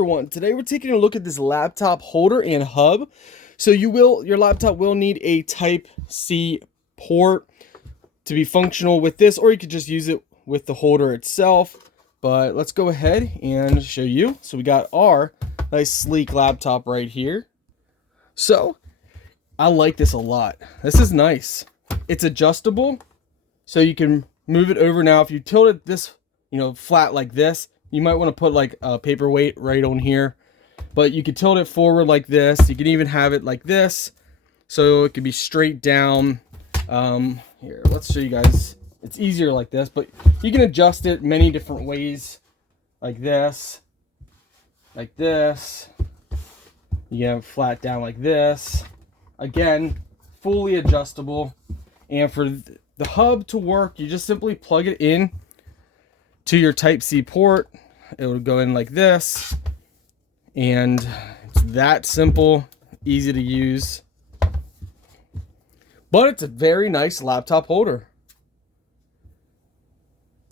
everyone, today we're taking a look at this laptop holder and hub. So your laptop will need a Type-C port to be functional with this, or you could just use it with the holder itself. But let's go ahead and show you. So we got our nice sleek laptop right here. So I like this a lot. This is nice. It's adjustable, so you can move it over. Now if you tilt it this flat like this, you might want to put like a paperweight right on here, but you could tilt it forward like this. You can even have it like this, so it could be straight down. Here, let's show you guys. It's easier like this, but you can adjust it many different ways, like this, like this. You can have it flat down like this. Again, fully adjustable. And for the hub to work, you just simply plug it in to your Type-C port. It will go in like this, and it's that simple, easy to use. But it's a very nice laptop holder.